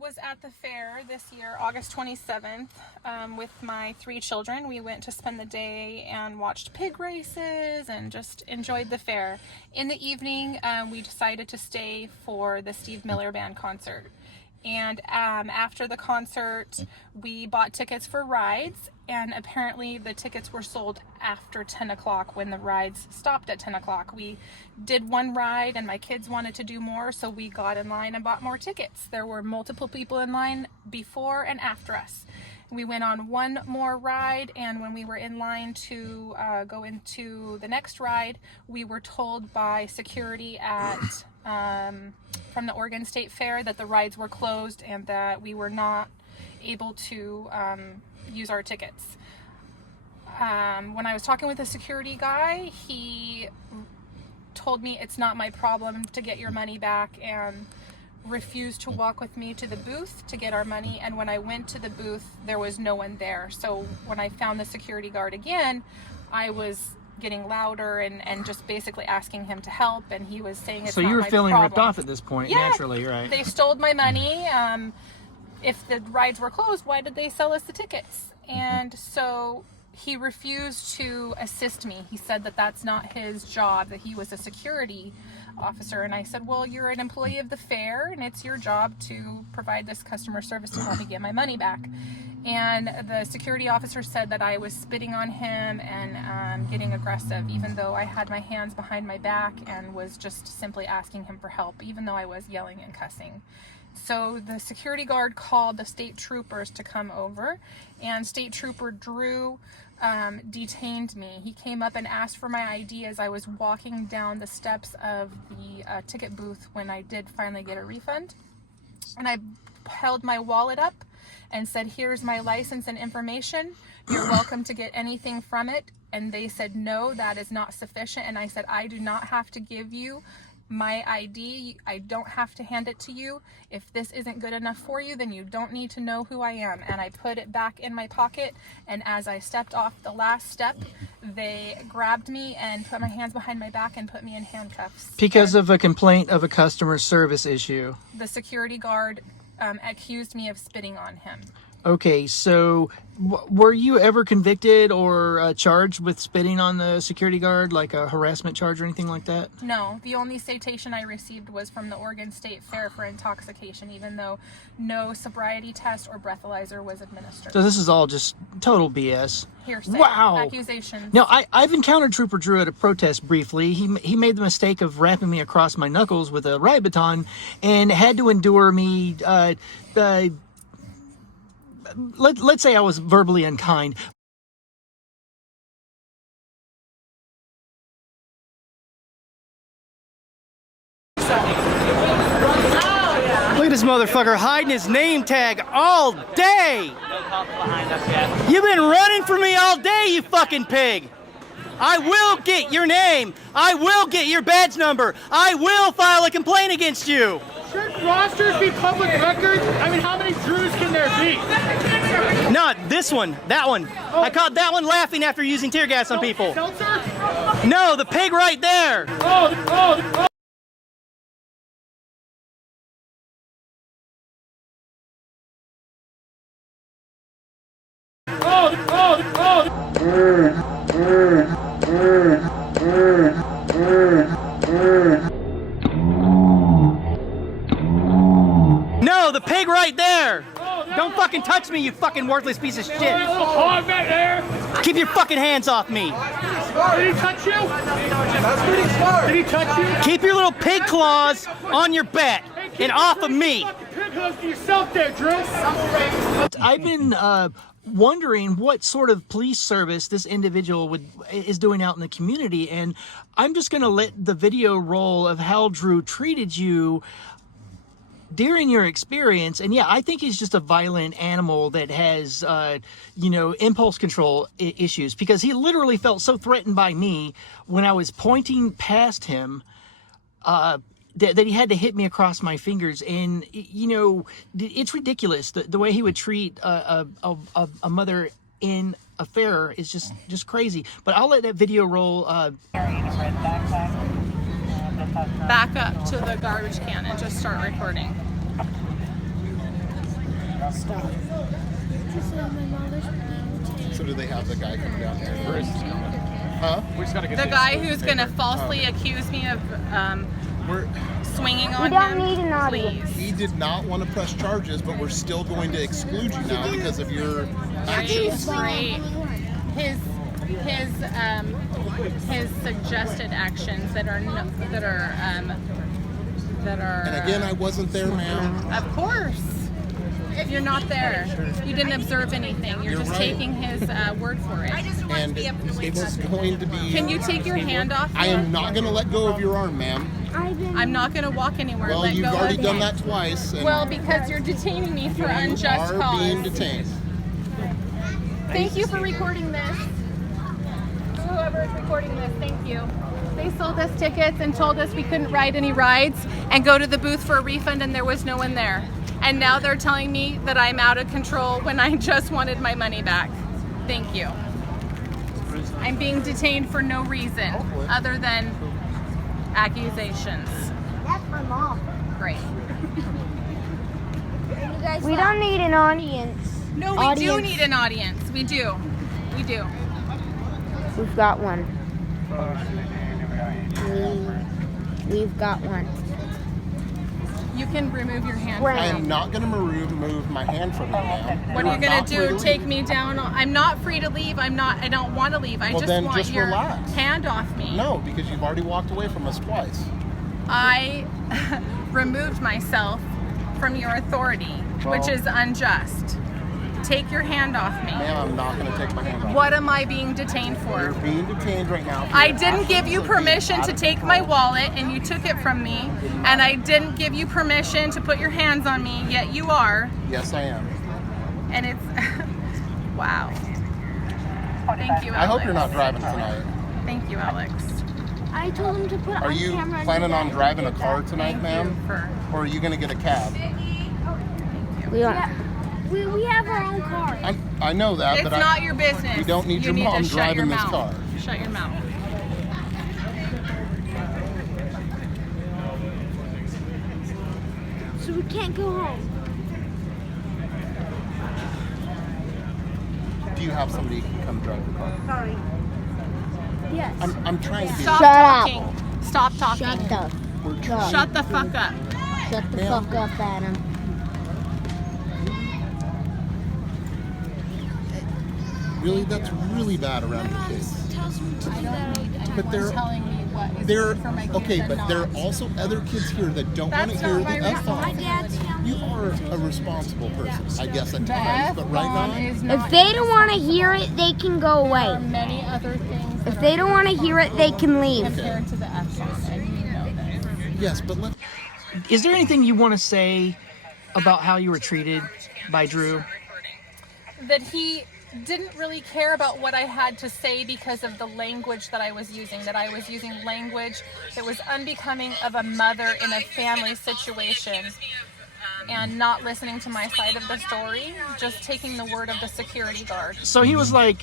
was at the fair this year, August 27th, with my 3 children. We went to spend the day and watched pig races and just enjoyed the fair. In the evening, we decided to stay for the Steve Miller Band concert. And after the concert, we bought tickets for rides, and apparently the tickets were sold after 10 o'clock when the rides stopped at 10 o'clock. We did one ride and my kids wanted to do more, so we got in line and bought more tickets. There were multiple people in line before and after us. We went on one more ride, and when we were in line to go into the next ride, we were told by security at from the Oregon State Fair that the rides were closed and that we were not able to use our tickets. When I was talking with the security guy, he told me it's not my problem to get your money back and refused to walk with me to the booth to get our money. And when I went to the booth, there was no one there. So when I found the security guard again, I was getting louder and just basically asking him to help, and he was saying it's not my problem. So you were feeling ripped off at this point, yeah, naturally, right? They stole my money. If the rides were closed, why did they sell us the tickets? And so he refused to assist me. He said that that's not his job, that he was a security officer. And I said, well, you're an employee of the fair and it's your job to provide this customer service to help me get my money back. And the security officer said that I was spitting on him and getting aggressive, even though I had my hands behind my back and was just simply asking him for help, even though I was yelling and cussing. So the security guard called the state troopers to come over, and State Trooper Drew detained me. He came up and asked for my ID as I was walking down the steps of the ticket booth when I did finally get a refund. And I held my wallet up and said, here's my license and information. You're welcome to get anything from it. And they said, no, that is not sufficient. And I said, I do not have to give you my ID. I don't have to hand it to you. If this isn't good enough for you, then you don't need to know who I am. And I put it back in my pocket, and as I stepped off the last step, they grabbed me and put my hands behind my back and put me in handcuffs. Because of a complaint of a customer service issue. The security guard accused me of spitting on him. Okay, so were you ever convicted or charged with spitting on the security guard, like a harassment charge or anything like that? No, the only citation I received was from the Oregon State Fair for intoxication, even though no sobriety test or breathalyzer was administered. So this is all just total BS. Hearsay. Wow. Accusations. Now, I've encountered Trooper Drew at a protest briefly. He made the mistake of wrapping me across my knuckles with a riot baton and had to endure me let's say I was verbally unkind. Look at this motherfucker hiding his name tag all day. No cops behind us yet. You've been running from me all day, you fucking pig. I will get your name. I will get your badge number. I will file a complaint against you. Should rosters be public records? I mean, how many Drews can there be? Not this one, that one. Oh. I caught that one laughing after using tear gas on people. Seltzer? No, the pig right there. Oh. No, the pig right there. Don't fucking touch me, you fucking worthless piece of shit. Hog back there. Keep your fucking hands off me. Did he touch you? That's pretty smart. Did he touch you? Keep your little pig claws on your back and off of me. Pig hooves to yourself there, Drew. I've been wondering what sort of police service this individual is doing out in the community, and I'm just going to let the video roll of how Drew treated you during your experience. And yeah, I think he's just a violent animal that has, impulse control issues, because he literally felt so threatened by me when I was pointing past him that he had to hit me across my fingers. And, it's ridiculous. The way he would treat a mother in a fair is just crazy. But I'll let that video roll. Back up to the garbage can and just start recording. Stop. So do they have the guy come down here? Huh? The guy who's going to falsely accuse me of We're, swinging on We don't him, need an audience. please. he did not want to press charges, but we're still going to exclude you now because of your actions. Great. His suggested actions that are And again, I wasn't there, ma'am. of course. You're not there. You didn't observe anything. You're just right. taking his word for it. And it was going to be... Can you take your hand off? I am not going to let go of your arm, ma'am. I'm not going to walk anywhere. Well, Let you've go already of done me. that twice. And Well, because you're detaining me for you unjust are cause. being detained. Thank you for recording this. Whoever is recording this, thank you. They sold us tickets and told us we couldn't ride any rides and go to the booth for a refund, and there was no one there. And now they're telling me that I'm out of control when I just wanted my money back. Thank you. I'm being detained for no reason other than accusations. That's my mom. Great. We don't need an audience. No, we do need an audience. We do. We do. We've got one. We've got one. You can remove your hand. Right. I am not going to remove my hand from you, ma'am. What are you gonna do? Take me down? I'm not free to leave. I don't want to leave. I Well, just then want just your relax. hand off me. No, because you've already walked away from us twice. I removed myself from your authority, which is unjust. Take your hand off me. Ma'am, I'm not going to take my hand off. What am I being detained You're for? being detained right now. I didn't give you permission to take my wallet, and you took it from me. And I didn't give you permission to put your hands on me, yet you are. Yes, I am. And it's wow. Thank you, Alex. I hope you're not driving tonight. Thank you, Alex. I told him to put Are on you camera. planning on driving a car tonight, Thank you ma'am? for. Or are you going to get a cab? We don't. We have our own car. I know that, It's but not your business. we don't need You your mom to shut your driving this mouth. car. Shut your mouth. So we can't go home. Do you have somebody who can come drive your car? Sorry. Yes. I'm trying to be... Stop Shut up. talking. Stop talking. Shut the. We're trying. Shut the fuck up. Shut the Ma'am. fuck up, Adam. Really, that's really bad around your kids. I don't need But they're- telling me what is There, good for my kids okay, and but not. there are also other kids here that don't want to That's hear not the my F-bomb. responsibility. You are a responsible person, I guess, at The times, but right F-bomb now... is not If they don't want to hear it, they can go There are away. many other things that If they are don't want to hear it, they can leave. compared to the F-bomb, and you know this. Yes, but let... Is there anything you want to say about how you were treated by Drew? That he didn't really care about what I had to say because of the language that I was using, that I was using language that was unbecoming of a mother in a family situation, and not listening to my side of the story, just taking the word of the security guard. So he was like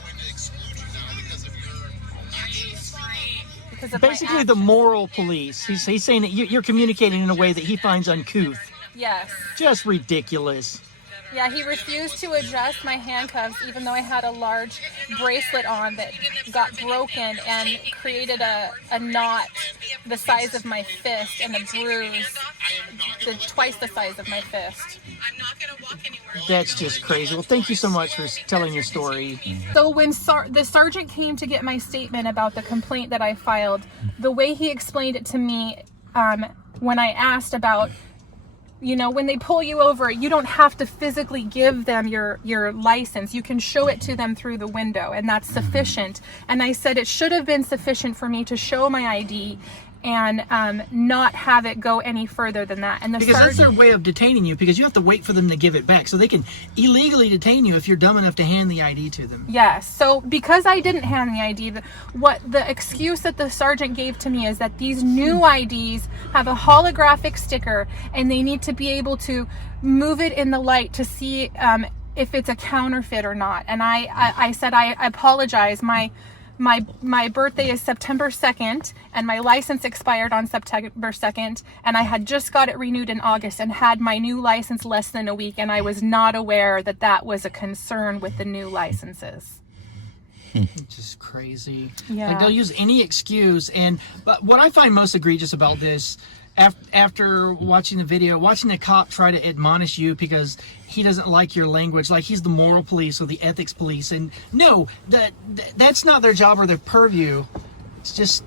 Because of my basically the actions. moral police. He's saying that you're communicating in a way that he finds uncouth. Yes. Just ridiculous. Yeah, he refused to adjust my handcuffs even though I had a large bracelet on that got broken and created a knot the size of my fist and a bruise twice the size of my fist. That's just crazy. Well, thank you so much for telling your story. So when the sergeant came to get my statement about the complaint that I filed, the way he explained it to me when I asked about, you know, when they pull you over, you don't have to physically give them your license. You can show it to them through the window, and that's sufficient. And I said it should have been sufficient for me to show my ID and not have it go any further than that. And the Because that's their sergeant, way of detaining you, because you have to wait for them to give it back. So they can illegally detain you if you're dumb enough to hand the ID to them. yes. So because I didn't hand the ID, the excuse that the sergeant gave to me is that these new IDs have a holographic sticker, and they need to be able to move it in the light to see if it's a counterfeit or not. And I said, I apologize. my birthday is September 2nd, and my license expired on September 2nd, and I had just got it renewed in August and had my new license less than a week, and I was not aware that that was a concern with the new licenses. Which is crazy. Yeah. Like, they'll use any excuse. But what I find most egregious about this, after watching the video, watching the cop try to admonish you because he doesn't like your language, like he's the moral police or the ethics police, and no, that's not their job or their purview. It's just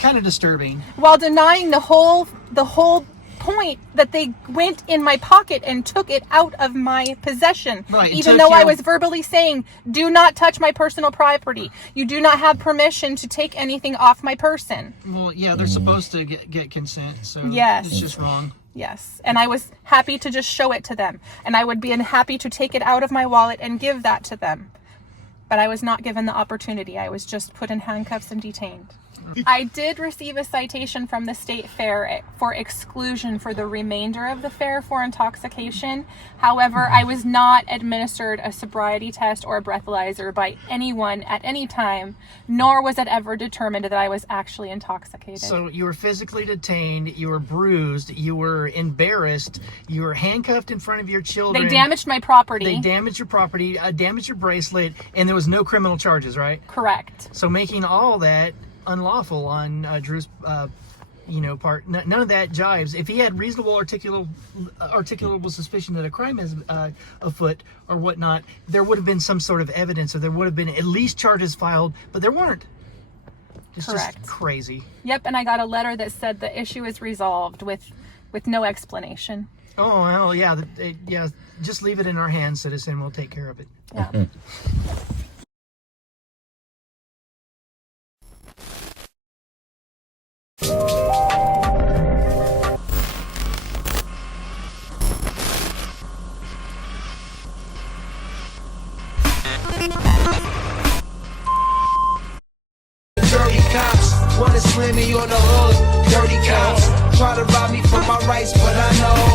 kind of disturbing. While denying the whole point that they went in my pocket and took it out of my possession. Right, even though I was verbally saying, do not touch my personal property. You do not have permission to take anything off my person. Well, yeah, they're supposed to get consent, so Yes. it's just wrong. Yes. And I was happy to just show it to them. And I would be happy to take it out of my wallet and give that to them. But I was not given the opportunity. I was just put in handcuffs and detained. I did receive a citation from the state fair for exclusion for the remainder of the fair for intoxication. However, I was not administered a sobriety test or a breathalyzer by anyone at any time, nor was it ever determined that I was actually intoxicated. So you were physically detained, you were bruised, you were embarrassed, you were handcuffed in front of your children. They damaged my property. They damaged your property, damaged your bracelet, and there was no criminal charges, right? Correct. So making all that unlawful on Drew's part, none of that jives. If he had reasonable articulable suspicion that a crime is afoot or whatnot, there would have been some sort of evidence, or there would have been at least charges filed, but there weren't. It's Correct. just crazy. Yep, and I got a letter that said the issue is resolved with no explanation. Oh, well, yeah, yeah. Just leave it in our hands, citizen. We'll take care of it. Yeah. Dirty cops wanna slam me on the hood. Dirty cops try to rob me from my rights, but I know